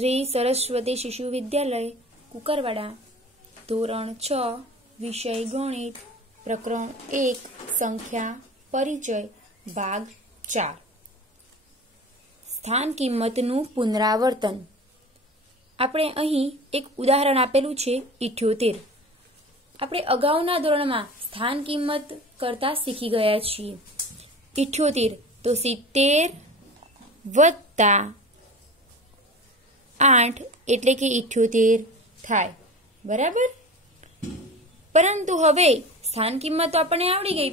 श्री सरस्वती शिशु विद्यालय कुकरवाड़ा धोरण 6 विषय गणित प्रकरण 1 संख्या परिचय भाग 4 स्थान किंमतનું પુનરાવર્તન। આપણે અહીં એક ઉદાહરણ આપેલું છે 78। આપણે અગાઉના ધોરણમાં સ્થાન કિંમત કરતા શીખી ગયા છીએ। 78 તો 70 વત્તા 8 એટલે કે 78 થાય, બરાબર। પરંતુ હવે સ્થાન કિંમત તો આપણને આવડી ગઈ,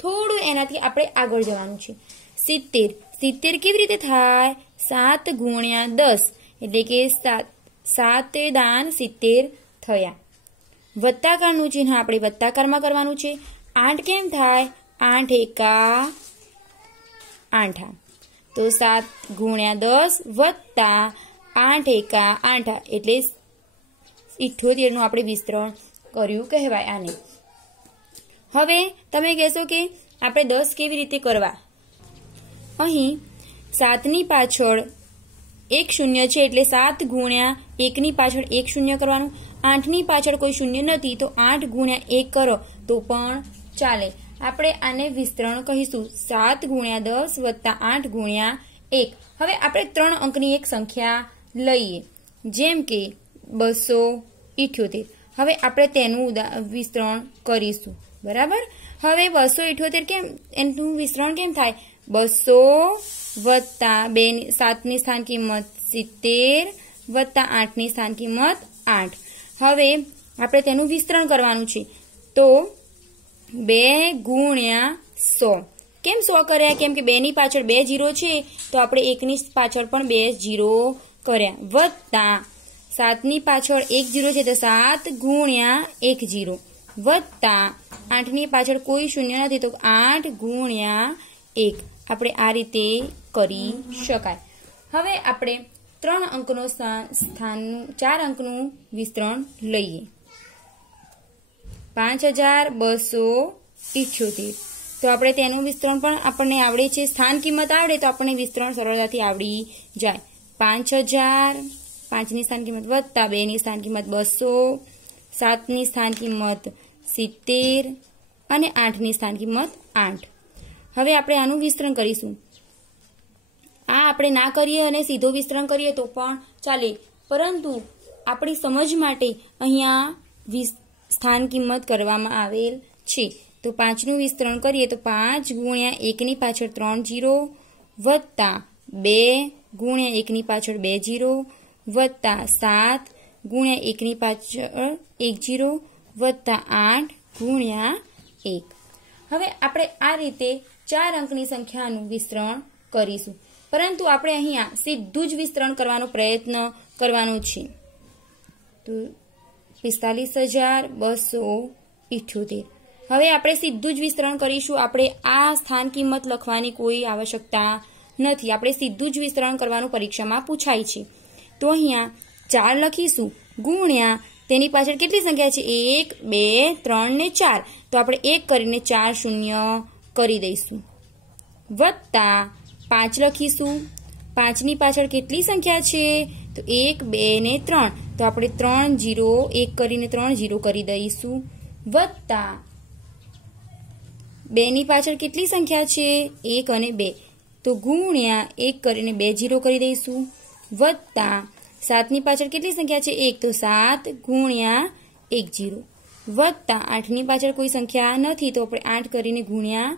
થોડું એનાથી આપણે આગળ જવાનું છે। 70 કેવી રીતે થાય? 7 ગુણ્યા 10 એટલે કે 7 દાન 70 થયા। વત્તાકારનું ચિહ્ન આપણે વત્તાકારમાં કરવાનું છે। 8 કેમ થાય? 8 એકા 8 તો 7 ગુણ્યા 10 વત્તા 8 એકા 8 એટલે 78 નું આપણે વિસ્તરણ કર્યું કહેવાય આને। હવે તમે કહેશો કે આપણે 10 કેવી રીતે કરવા? અહીં 7 ની પાછળ 1 શૂન્ય છે એટલે 7 ગુણ્યા 1 ની પાછળ 1 શૂન્ય કરવાનું। 8 ની પાછળ કોઈ શૂન્ય નથી તો 8 ગુણ્યા 1 કરો તો પણ ચાલે। આપણે આને વિસ્તરણ કહીશું 7 ગુણ્યા 10 વત્તા 8 ગુણ્યા 1। હવે આપણે 3 અંકની એક સંખ્યા લઈએ જેમ કે 278। હવે આપણે તેનું વિસ્તરણ કરીશું, બરાબર। હવે 278 કેમ એનું વિસ્તરણ કેમ થાય? 200 વત્તા 7 ની સ્થાન કિંમત 70 વત્તા 8 ની સ્થાન કિંમત 8। હવે આપણે તેનું વિસ્તરણ કરવાનું છે તો 2 ગુણ્યા 100 કેમ 100 કર્યા? કેમ કે 2 ની પાછળ 2 0 છે તો આપણે 1 ની પાછળ પણ 2 0 કર્યા વત્તા 7 ની પાછળ 1 0 છે તો 7 ગુણ્યા 1 0 વત્તા 8 ની પાછળ કોઈ શૂન્ય નથી તો 8 ગુણ્યા 1। આપણે આ રીતે કરી શકાય। હવે આપણે 3 અંકનો સ્થાનનું 4 અંકનું વિસ્તરણ લઈએ 5278। તો આપણે તેનું વિસ્તરણ પણ આપણને આવડે છે। સ્થાન કિંમત આવડે તો આપણને વિસ્તરણ સરળતાથી આવડી જાય। 5000 5 ની સ્થાન કિંમત વત્તા 2 ની સ્થાન કિંમત 200 7 ની સ્થાન કિંમત 70 અને 8 ની સ્થાન કિંમત 8। હવે આપણે આનું વિસ્તરણ કરીશું। આ આપણે ના કરીએ અને સીધો વિસ્તરણ કરીએ તો પણ ચાલે, પરંતુ આપણી સમજ માટે અહીંયા સ્થાન કિંમત કરવામાં આવેલ છે। તો 5 નું વિસ્તરણ કરીએ તો 5 ગુણ્યા 1 ની પાછળ 3 0 વત્તા 2 ગુણ્યા 1 ની પાછળ 2 0 વત્તા 7 ગુણ્યા 1 ની પાછળ 1 0 વત્તા 8 ગુણ્યા 1। હવે આપણે આ રીતે 4 અંકની સંખ્યાનું વિસ્તરણ કરીશું, પરંતુ આપણે અહીંયા સીધું જ વિસ્તરણ કરવાનો પ્રયત્ન કરવાનો છે। તો 45278। હવે આપણે સીધું જ વિસ્તરણ કરીશું। આપણે આ સ્થાન કિંમત લખવાની કોઈ આવશ્યકતા નથી, આપણે સીધું જ વિસ્તરણ કરવાનું પરીક્ષામાં પૂછાય છે। તો અહીંયા 4 લખીશું ગુણ્યા તેની પાછળ કેટલી સંખ્યા છે? 1 2 3 ને 4 તો આપણે 1 કરીને 4 શૂન્ય કરી દઈશું વત્તા 5 લખીશું। 5 ની પાછળ કેટલી સંખ્યા છે? તો 1 2 ને 3 તો આપણે 3 0 1 કરીને 3 0 કરી દઈશું વત્તા 2 ની પાછળ કેટલી સંખ્યા છે? 1 અને 2 તો ગુણ્યા 1 કરીને 2 0 કરી દઈશું વત્તા 7 ની પાછળ કેટલી સંખ્યા છે? 1 તો 7 ગુણ્યા 1 0 વત્તા 8 ની પાછળ કોઈ સંખ્યા નથી તો આપણે 8 કરીને ગુણ્યા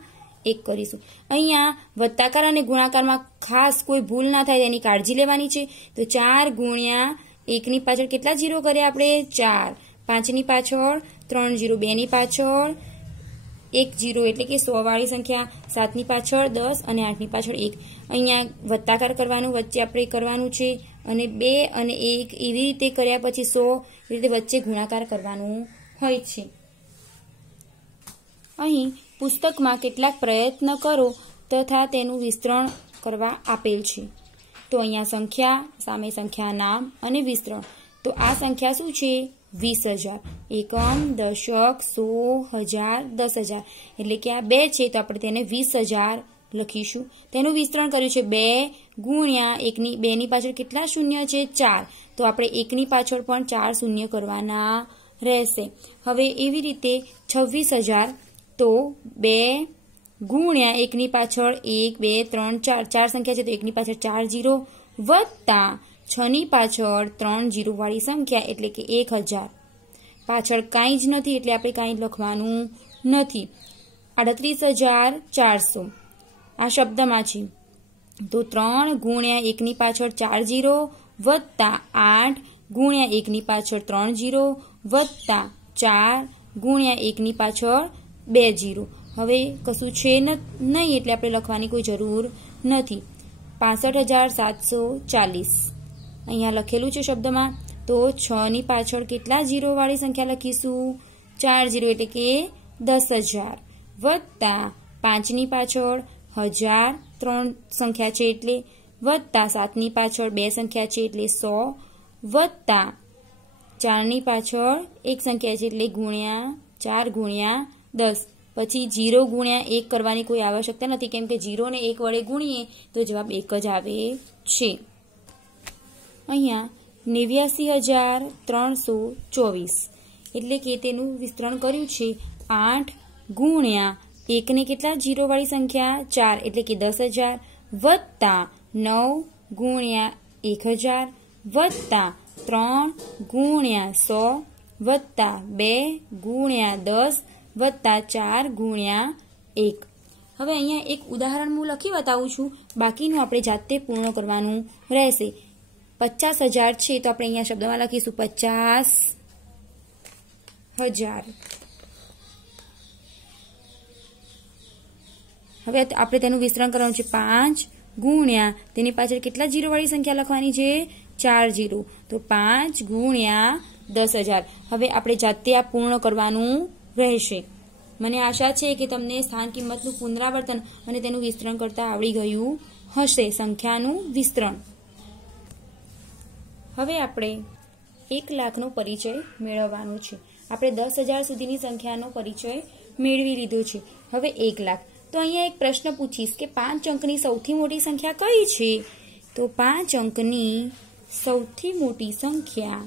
1 કરીશું। અહીંયા વત્તાકાર અને ગુણાકારમાં ખાસ કોઈ ભૂલ ના થાય તેની કાળજી લેવાની છે। તો 4 ગુણ્યા 1 ની પાછળ કેટલા 0 કર્યા આપણે? 4। 5 ની પાછળ 3 0, 2 ની પાછળ 1 0 એટલે કે 100 વાળી સંખ્યા, 7 ની પાછળ 10 અને 8 ની પાછળ 1। અહીંયા વત્તાકાર કરવાનું વચ્ચે આપણે કરવાનું છે અને 2 અને 1 એવી રીતે કર્યા પછી 100 એ રીતે વચ્ચે ગુણાકાર કરવાનું હોય છે। અહીં પુસ્તકમાં કેટલાક પ્રયત્ન કરો તથા તેનું વિસ્તરણ કરવા આપેલ છે। તો અહીંયા સંખ્યા, સામે સંખ્યા નામ અને વિસ્તરણ। તો આ સંખ્યા શું છે? 20,000। એકમ, દશક, 100, 1000, 10,000 એટલે કે આ 2 છે તો આપણે તેને 20,000 લખીશું। તેનું વિસ્તરણ કર્યું છે 2 ગુણ્યા 2 પાછળ કેટલા શૂન્ય છે 4, તો આપણે 1 પાછળ પણ 4 શૂન્ય કરવાના રહેશે। હવે એવી રીતે 26,000 તો 2 ગુણ્યા 1 પાછળ 1 2 3 4 4 સંખ્યા છે તો 1 પાછળ 4 0 વત્તા 6 પાછળ 3 0 વાળી સંખ્યા એટલે કે 1000 પાછળ કાંઈ જ નથી એટલે આપણે કાંઈ લખવાનું નથી। 38,400 આ શબ્દમાં છે તો 3 ગુણ્યા 1 પાછળ 4 0 વત્તા 8 ગુણ્યા 1 પાછળ 3 0 વત્તા 4 ગુણ્યા 1 પાછળ 2 0। હવે કશું છે નહીં એટલે આપણે લખવાની કોઈ જરૂર નથી। 65,740 અહીંયા લખેલું છે શબ્દમાં તો 6 પાછળ કેટલા 0 વાળી સંખ્યા લખીશું 4 0 એટલે કે 10,000 વત્તા 5 પાછળ 1000 3 સંખ્યા છે એટલે વત્તા 7 પાછળ 2 સંખ્યા છે એટલે 100 વત્તા 4 પાછળ 1 સંખ્યા છે એટલે ગુણ્યા 4 ગુણ્યા 10 પછી 0 ગુણ્યા 1 કરવાની કોઈ આવશ્યકતા નથી કેમ કે 0 ને 1 વડે ગુણીએ તો જવાબ 1 જ આવે છે। અહીંયા 89,324 એટલે કે તેનું વિસ્તરણ કર્યું છે 8 ગુણ્યા 1 ને કેટલા 0 વાળી સંખ્યા 4 એટલે કે 10,000 વત્તા 9 ગુણ્યા 1000 વત્તા 3 ગુણ્યા 100 વત્તા 2 ગુણ્યા 10 વત્તા 4 ગુણ્યા 1। હવે અહીંયા એક ઉદાહરણ હું લખી બતાવું છું બાકીનું આપણે જાતે પૂર્ણ કરવાનું રહેશે। 50,000 છે તો આપણે અહીંયા શબ્દમાં લખીશું 50,000। હવે આપણે તેનું વિસ્તરણ કરવાનું છે 5 ગુણ્યા તેની પાછળ કેટલા 0 વાળી સંખ્યા લખવાની છે 4 0 તો 5 ગુણ્યા 10,000। હવે આપણે જાતે આ પૂર્ણ કરવાનું રહેશે। મને આશા છે કે તમને સ્થાન કિંમતનું પુનરાવર્તન અને તેનું વિસ્તરણ કરતા આવડી ગયું હશે સંખ્યાનું વિસ્તરણ। હવે આપણે 1 લાખનો પરિચય મેળવવાનો છે। આપણે 10,000 સુધીની સંખ્યાનો પરિચય મેળવી લીધો છે। હવે 1 લાખ તો અહીંયા એક પ્રશ્ન પૂછીશ કે 5 અંકની સૌથી મોટી સંખ્યા કઈ છે તો 5 અંકની સૌથી મોટી સંખ્યા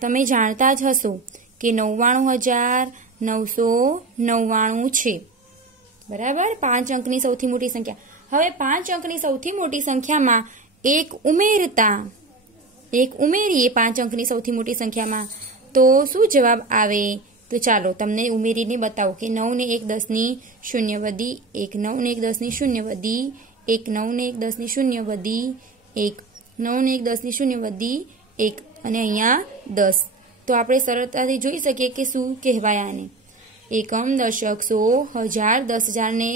તમે જાણતા જ હશો કે 99,999 છે બરાબર। 5 અંકની સૌથી મોટી સંખ્યા। હવે 5 અંકની સૌથી મોટી સંખ્યામાં એક ઉમેરીએ 5 અંકની સૌથી મોટી સંખ્યામાં તો શું જવાબ આવે તો ચાલો તમને ઉમેરીને બતાવો કે 9 ને 1 10 ની શૂન્ય વધી 1 9 ને 1 10 ની શૂન્ય વધી 1 9 ને 1 10 ની શૂન્ય વધી 1 9 ને 1 10 ની શૂન્ય વધી 1 અને અહીંયા 10 તો આપણે સરળતાથી જોઈ શકીએ કે શું કહેવાય આને એકમ દશક સો હજાર 10,000 ને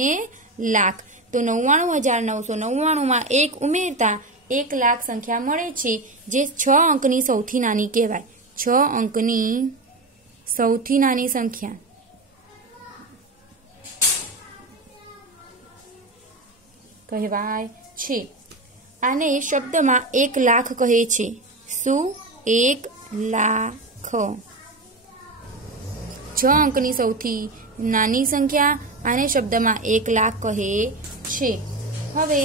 લાખ તો 99,999 માં 1 ઉમેરતા 1 લાખ સંખ્યા મળે છે જે 6 અંકની સૌથી નાની કહેવાય। 6 અંકની સૌથી નાની સંખ્યા કહેવાય છે। આને શબ્દમાં 1 લાખ કહે છે। શું 1 લાખ 6 અંકની સૌથી નાની સંખ્યા આને શબ્દમાં 1 લાખ કહે છે। હવે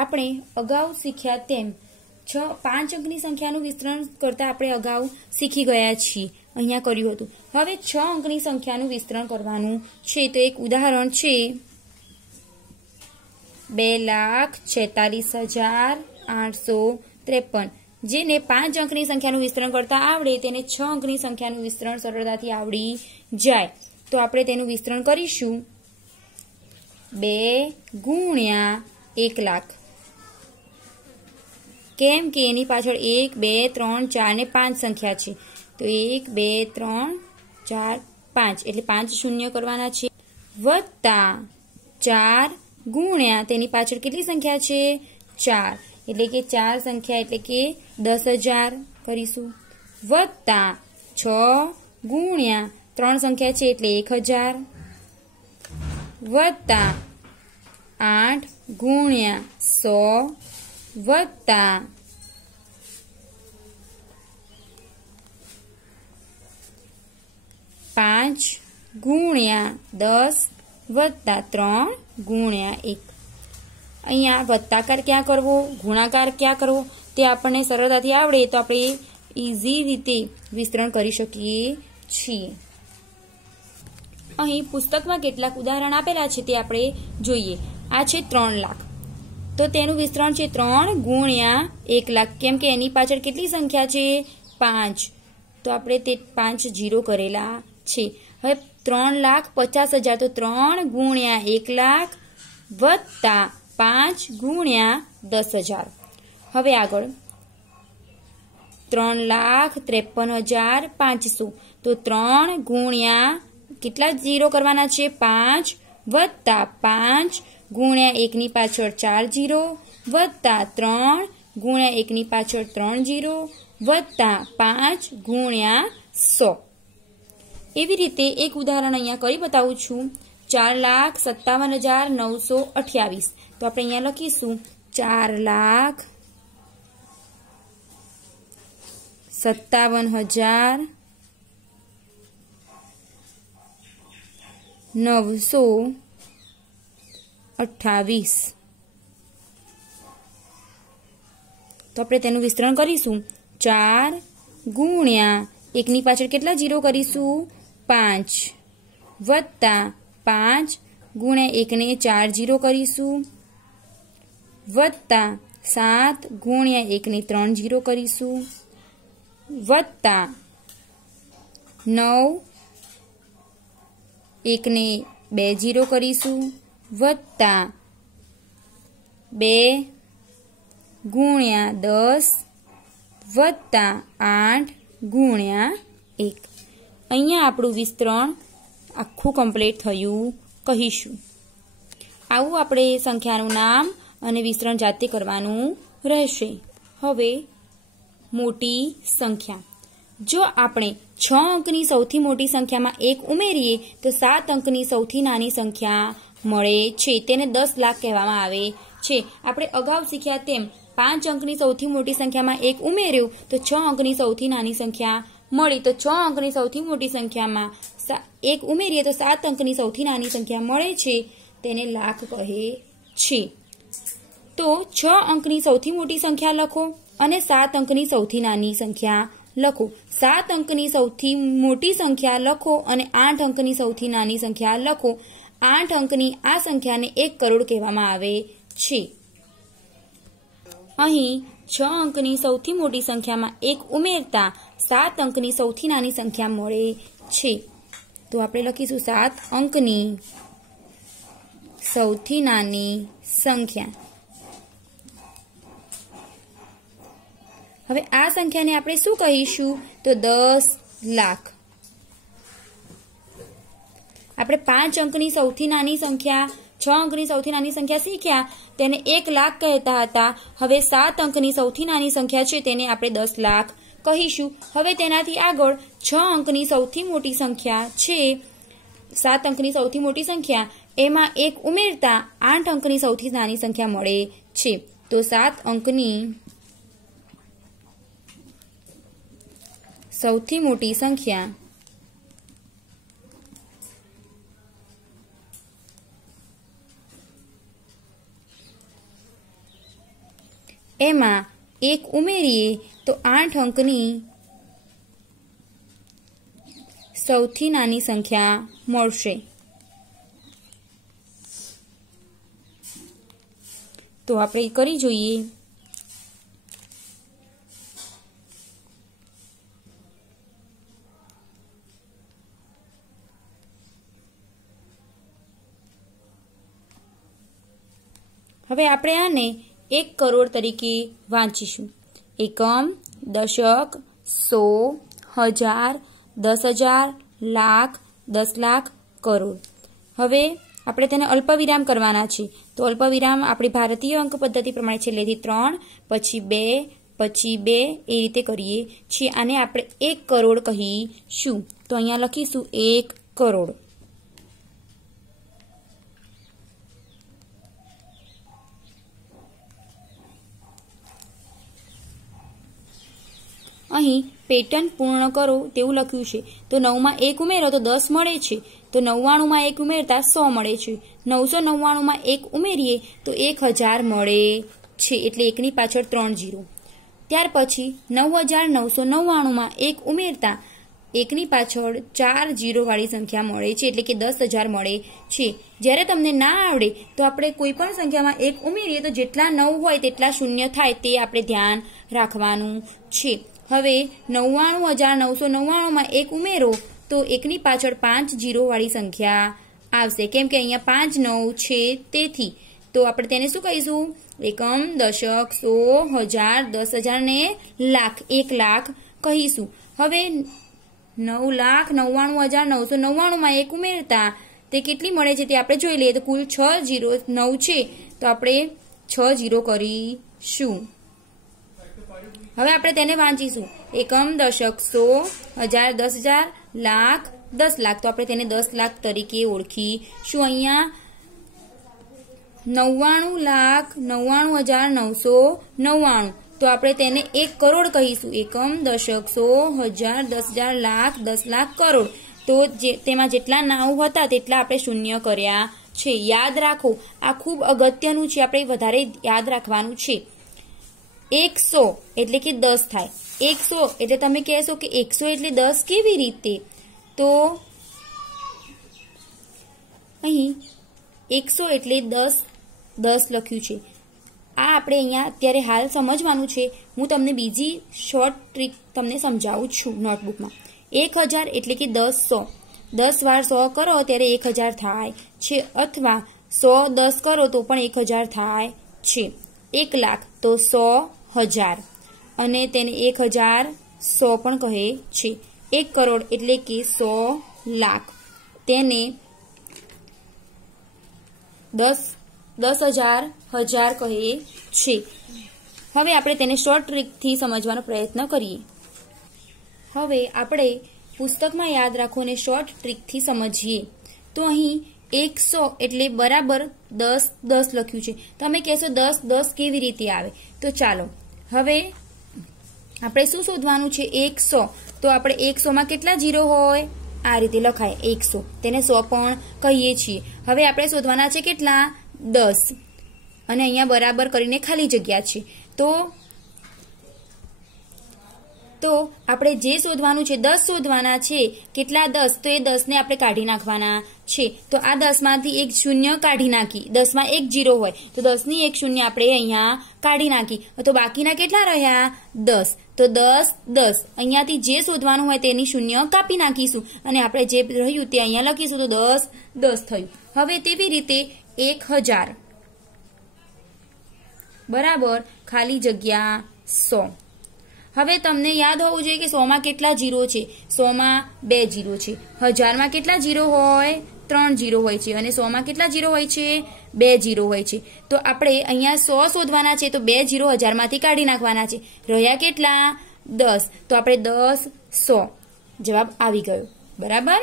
આપણે અગાઉ શીખ્યા તેમ 5 અંકની સંખ્યાનું વિસ્તરણ કરતા આપણે અગાઉ શીખી ગયા છીએ અહીંયા કર્યું હતું। હવે 6 અંકની સંખ્યાનું વિસ્તરણ કરવાનું છે તો એક ઉદાહરણ છે 2,46,853 જેને 5 અંકની સંખ્યાનું વિસ્તરણ કરતા આવડે તેને 6 અંકની સંખ્યાનું વિસ્તરણ સરળતાથી આવડી જાય। તો આપણે તેનું વિસ્તરણ કરીશું 2 ગુણ્યા 1 લાખ કેમ કે એની પાછળ 1 2 3 4 ને 5 સંખ્યા છે તો 1 2 3 4 5 એટલે 5 શૂન્ય કરવાના છે વત્તા 4 ગુણ્યા તેની પાછળ કેટલી સંખ્યા છે 4 એટલે કે 4 સંખ્યા એટલે કે 10,000 કરીશું વત્તા 6 ગુણ્યા 3 સંખ્યા છે એટલે 1,000 વત્તા 8 ગુણ્યા 100 વત્તા 5 ગુણ્યા 10 વત્તા 3 ગુણ્યા 1। અહીંયા વત્તાકાર ક્યાં કરવો, ગુણાકાર ક્યાં કરવો તે આપણને સરળતાથી આવડે તો આપણે ઈઝી રીતે વિસ્તરણ કરી શકીએ છીએ। અહીં પુસ્તકમાં કેટલાક ઉદાહરણ આપેલા છે તે આપણે જોઈએ। આ છે 3 લાખ, તો તેનું વિસ્તરણ છે 3 ગુણ્યા 1 લાખ, કેમ કે એની પાછળ કેટલી સંખ્યા છે 5, તો આપણે તે 5 0 કરેલા છે। હવે 3,50,000 તો 3 ગુણ્યા 1 લાખ વત્તા 5 ગુણ્યા 10,000। હવે આગળ 3,53,500 તો 3 ગુણ્યા કેટલા 0 કરવાના છે 5 વત્તા 5 ગુણ્યા 1 ની પાછળ 4 0 વત્તા 3 ગુણ્યા 1 ની પાછળ 3 0 વત્તા 5 ગુણ્યા 100। એવી રીતે એક ઉદાહરણ અહીંયા કરી બતાવું છું। 4,57,928 તો આપણે અહીંયા લખીશું 4,57,928 તો આપણે તેનું વિસ્તરણ કરીશું 4 ગુણ્યા 1 ની પાછળ કેટલા 0 કરીશું 5 વત્તા 5 ગુણ્યા 1 ને 4 0 કરીશું વત્તા 7 ગુણ્યા 1 ને 3 0 કરીશું વત્તા 9 1 ને 2 0 કરીશું વત્તા 2 ગુણ્યા 10 વત્તા 8 ગુણ્યા 1। અહીંયા આપણું વિસ્તરણ આખું કમ્પ્લીટ થયું કહીશું। આવું આપણે સંખ્યાનું નામ અને વિસ્તરણ જાતે કરવાનું રહેશે। હવે મોટી સંખ્યા, જો આપણે 6 અંકની સૌથી મોટી સંખ્યામાં 1 ઉમેરીએ તો 7 અંકની સૌથી નાની સંખ્યા મળે છે, તેને 10 લાખ કહેવામાં આવે છે। આપણે અગાઉ શીખ્યા તેમ 5 અંકની સૌથી મોટી સંખ્યામાં 1 ઉમેર્યું તો 6 અંકની સૌથી નાની સંખ્યા મળી, તો 6 અંકની સૌથી મોટી સંખ્યામાં 1 ઉમેરીએ તો 7 અંકની સૌથી નાની સંખ્યા મળે છે, તેને લાખ કહે છે। તો 6 અંકની સૌથી મોટી સંખ્યા લખો અને 7 અંકની સૌથી નાની સંખ્યા લખો। 7 અંકની સૌથી મોટી સંખ્યા લખો અને 8 અંકની સૌથી નાની સંખ્યા લખો। 8 અંકની આ સંખ્યાને 1 કરોડ કહેવામાં આવે છે। અહીં 6 અંકની સૌથી મોટી સંખ્યામાં 1 ઉમેરતા 7 અંકની સૌથી નાની સંખ્યા મળે છે, તો આપણે લખીશું 7 અંકની સૌથી નાની સંખ્યા। હવે આ સંખ્યાને આપણે શું કહીશું તો 10 લાખ। આપણે 5 અંકની સૌથી નાની સંખ્યા 6 અંકની સૌથી નાની સંખ્યા શીખ્યા, તેને 1 લાખ કહેતા હતા। હવે 7 અંકની સૌથી નાની સંખ્યા છે તેને આપણે 10 લાખ કહીશું। હવે તેનાથી આગળ 6 અંકની સૌથી મોટી સંખ્યા છે, 7 અંકની સૌથી મોટી સંખ્યા, એમાં 1 ઉમેરતા 8 અંકની સૌથી નાની સંખ્યા મળે છે, તો 7 અંકની સૌથી મોટી સંખ્યા એમાં 1 ઉમેરીએ તો 8 અંકની સૌથી નાની સંખ્યા મળશે। તો આપણે કરી જોઈએ। હવે આપણે આને 1 કરોડ તરીકે વાંચીશું। એકમ, દશક, 100, હજાર, 10,000, લાખ, 10 લાખ, કરોડ। હવે આપણે તેને અલ્પવિરામ કરવાના છે, તો અલ્પવિરામ આપણી ભારતીય અંક પદ્ધતિ પ્રમાણે છેલ્લેથી 3 પછી 2 પછી 2 એ રીતે કરીએ છીએ। આને આપણે 1 કરોડ કહીશું, તો અહીંયા લખીશું 1 કરોડ। અહીં પેટર્ન પૂર્ણ કરો તેવું લખ્યું છે. તો 9 માં 1 ઉમેરો તો 10 મળે છે. તો 99 માં 1 ઉમેરતા 100 મળે છે. 999 માં 1 ઉમેરીએ તો 1000 મળે છે. એટલે 1 ની પાછળ 3 0. ત્યાર પછી 9999 માં 1 ઉમેરતા 1 ની પાછળ 4 0 વાળી સંખ્યા મળે છે. એટલે કે 10,000 મળે છે. જ્યારે તમને ના આવડે તો આપણે કોઈ પણ સંખ્યામાં 1 ઉમેરીએ તો જેટલા 9 હોય તેટલા શૂન્ય થાય તે આપણે ધ્યાન રાખવાનું છે. હવે 99,999 માં 1 ઉમેરો તો 1 ની પાછળ 5 0 વાળી સંખ્યા આવશે. કેમ કે અહીંયા 5 9 છે તેથી. તો આપણે તેને શું કહીશું? એકમ, દશક, 100, 1000, 10,000 ને લાખ, 1 લાખ કહીશું. હવે 9,99,999 માં 1 ઉમેરતા તે કેટલી મળે છે તે આપણે જોઈ લઈએ. તો કુલ 6 0 9 છે તો આપણે 6 0 કરીશું. હવે આપણે તેને વાંચીશું. એકમ, દશક, 100, 1000, 10,000, લાખ, 10 લાખ. તો આપણે તેને 10 લાખ તરીકે ઓળખીશું. અહીંયા 99,99,999 તો આપણે તેને 1 કરોડ કહીશું. એકમ, દશક, 100, 1000, 10,000, લાખ, 10 લાખ, કરોડ. તો તેમાં જેટલા 9 હતા તેટલા આપણે શૂન્ય કર્યા છે. યાદ રાખો, આ ખૂબ અગત્યનું છે. આપણે વધારે યાદ રાખવાનું છે. 100 એટલે કે 10 થાય. 100 એટલે તમે કહેશો કે 100 એટલે 10 કેવી રીતે? તો અહીં 100 એટલે 10 લખ્યું છે. આ આપણે અહીંયા અત્યારે હાલ સમજવાનું છે. હું તમને બીજી શોર્ટ ટ્રીક તમને સમજાવું છું નોટબુકમાં. 1000 એટલે કે 10 100. 10 વાર 100 કરો ત્યારે 1000 થાય છે. અથવા 100 10 કરો તો પણ 1000 થાય છે. 1 લાખ તો 100,000 અને તેને 1000 100 પણ કહે છે. 1 કરોડ એટલે કે 100 લાખ. તેને 10,000 1000 કહે છે. હવે આપણે તેને શોર્ટ ટ્રીકથી સમજવાનો પ્રયત્ન કરીએ. હવે આપણે પુસ્તકમાં યાદ રાખો અને શોર્ટ ટ્રીકથી સમજીએ. તો અહીં 100 એટલે બરાબર 10 10 લખ્યું છે. તમે કહેશો 10 10 કેવી રીતે આવે? તો ચાલો હવે આપણે શું શોધવાનું છે? 100. તો આપણે 100 માં કેટલા 0 હોય? આ રીતે લખાય 100. તેને 100 પણ કહીએ છીએ. હવે આપણે શોધવાના છે કેટલા? 10. અને અહીંયા બરાબર કરીને ખાલી જગ્યા છે. તો આપણે જે શોધવાનું છે 10 શોધવાના છે. કેટલા 10? તો એ 10 ને આપણે કાઢી નાખવાના છે. તો આ 10 માંથી એક શૂન્ય કાઢી નાખી. 10 માં એક 0 હોય તો 10 ની એક શૂન્ય આપણે અહીંયા કાઢી નાખી. તો બાકીના કેટલા રહ્યા? 10. તો 10 10 અહીંયાથી જે શોધવાનું હોય તેની શૂન્ય કાપી નાખીશું અને આપણે જે રહ્યું તે અહીંયા લખીશું. તો 10 10 થયું. હવે તેવી રીતે 1000 બરાબર ખાલી જગ્યા 100. હવે તમને યાદ હોવું જોઈએ કે 100 માં કેટલા 0 છે? 100 માં 2 0 છે. 1000 માં કેટલા 0 હોય? 3 0 હોય છે. અને 100 માં કેટલા 0 હોય છે? 2 0 હોય છે. તો આપણે અહીંયા 100 શોધવાના છે. તો 2 0 1000 માંથી કાઢી નાખવાના છે. રહ્યા કેટલા? 10. તો આપણે 10 100 જવાબ આવી ગયો. બરાબર.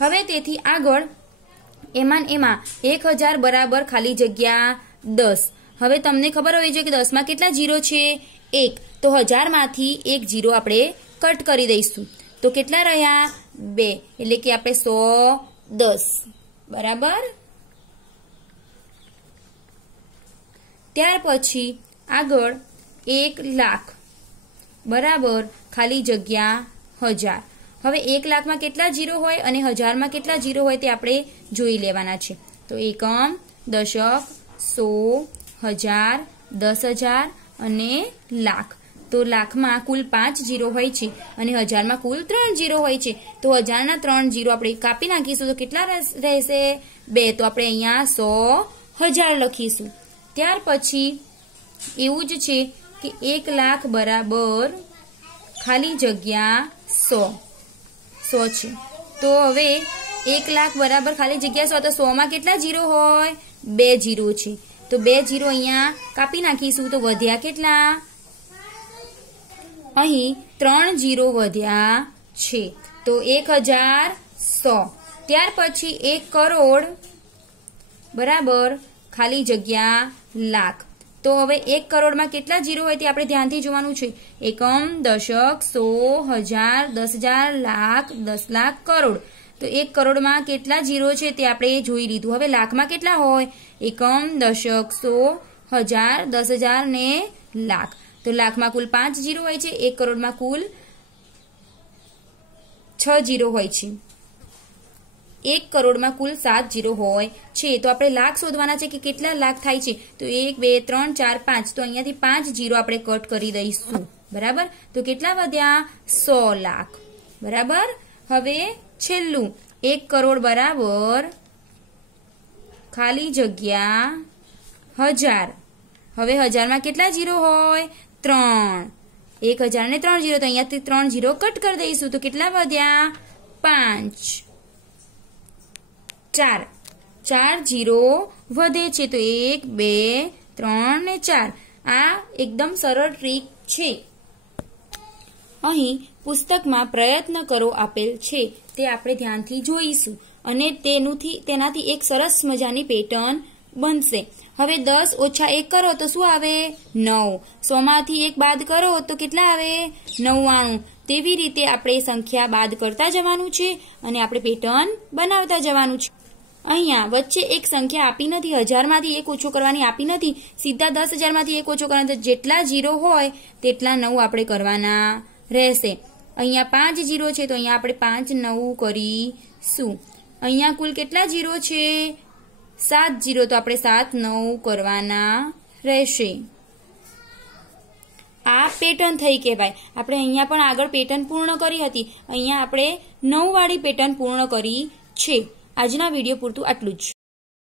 હવે તેથી આગળ એમાં 1000 બરાબર ખાલી જગ્યા 10. હવે તમને ખબર હોવી જોઈએ કે 10 માં કેટલા 0 છે? 1. તો 1000 માંથી 1 0 આપણે કટ કરી દઈશું. તો કેટલા રહ્યા? 2. એટલે કે આપણે 110. બરાબર. ત્યાર પછી આગળ 1 લાખ બરાબર ખાલી જગ્યા 1000. હવે 1 લાખમાં કેટલા 0 હોય અને 1000 માં કેટલા 0 હોય તે આપણે જોઈ લેવાના છે. તો એકમ, દશક, 100, 1000, 10,000 અને લાખ. તો લાખમાં કુલ 5 0 હોય છે અને 1000 માં કુલ 3 0 હોય છે. તો 1000 ના 3 0 આપણે કાપી નાખીશું તો કેટલા રહેશે? 2. તો આપણે અહીંયા 100,000 લખીશું. ત્યાર પછી એવું જ છે કે 1 લાખ બરાબર ખાલી જગ્યા 100 છે. તો હવે 1 લાખ બરાબર ખાલી જગ્યા 100. તો 100 માં કેટલા 0 હોય? 2 0 છે. તો 2 0 અહીંયા કાપી નાખીશું. તો વધ્યા કેટલા? અહીં 3 0 વધ્યા છે. તો 1100. ત્યાર પછી 1 કરોડ બરાબર ખાલી જગ્યા લાખ. तो हवे 1 करोड़ में केटला जीरो होय ते आपणे ध्यानथी जोवानुं छे। एकम, दशक, 100, 1000, 10,000, लाख, 10 लाख, करोड़। तो 1 करोड़ में केटला जीरो छे ते आपणे जोई लीधुं। हवे लाख में केटला होय? एकम, दशक, 100, 1000, 10,000 ने लाख। तो लाख में कुल 5 जीरो होय छे। 1 करोड़ में कुल 6 जीरो होय छे। 1 करोड़ में कुल 7 जीरो होय छे। तो आपणे लाख शोधवाना छे कि केटला लाख थाय छे। तो 1 2 3 4 5 तो अहींयाथी 5 जीरो आपणे कट करी दईशुं। बराबर। तो केटला वध्या? 100 लाख। बराबर। हवे छेल्लुं 1 करोड़ बराबर खाली जग्या 1000। हवे 1000 में केटला जीरो होय? 3। 1000 ने 3 जीरो तो अहींयाथी 3 जीरो कट कर दईशुं। तो केटला वध्या? 5 4 4 जीरो वधे छे। तो 1 2 3 ने 4 आ एकदम सरल ट्रीक छे। અહીં પુસ્તકમાં પ્રયત્ન કરો આપેલ છે તે આપણે ધ્યાનથી જોઈશું અને તેનાથી એક સરસ મજાની પેટર્ન બનશે। હવે 10 ઓછા 1 કરો તો શું આવે? 9। 100 માંથી 1 બાદ કરો તો કેટલા આવે? 99। તેવી રીતે આપણે સંખ્યા બાદ કરતા જવાનું છે અને આપણે પેટર્ન બનાવતા જવાનું છે। અહીંયા વચ્ચે એક સંખ્યા આપી નથી। 1000 માંથી 1 ઓછો કરવાની આપી નથી। સીધા 10,000 માંથી 1 ઓછો કરવાનો। જેટલા જીરો હોય તેટલા 9 આપણે કરવાના રહેશે। અહીંયા 5 जीरो छे तो અહીંયા આપણે 5 9 કરીશું। અહીંયા કુલ કેટલા जीरो છે? 7 जीरो तो આપણે 7 9 કરવાના રહેશે। આ પેટર્ન થઈ કહેવાય। આપણે અહીંયા પણ આગળ પેટર્ન પૂર્ણ કરી હતી। અહીંયા આપણે 9 વાળી પેટર્ન પૂર્ણ કરી છે। આજના વિડિયો પૂરતું આટલું જ।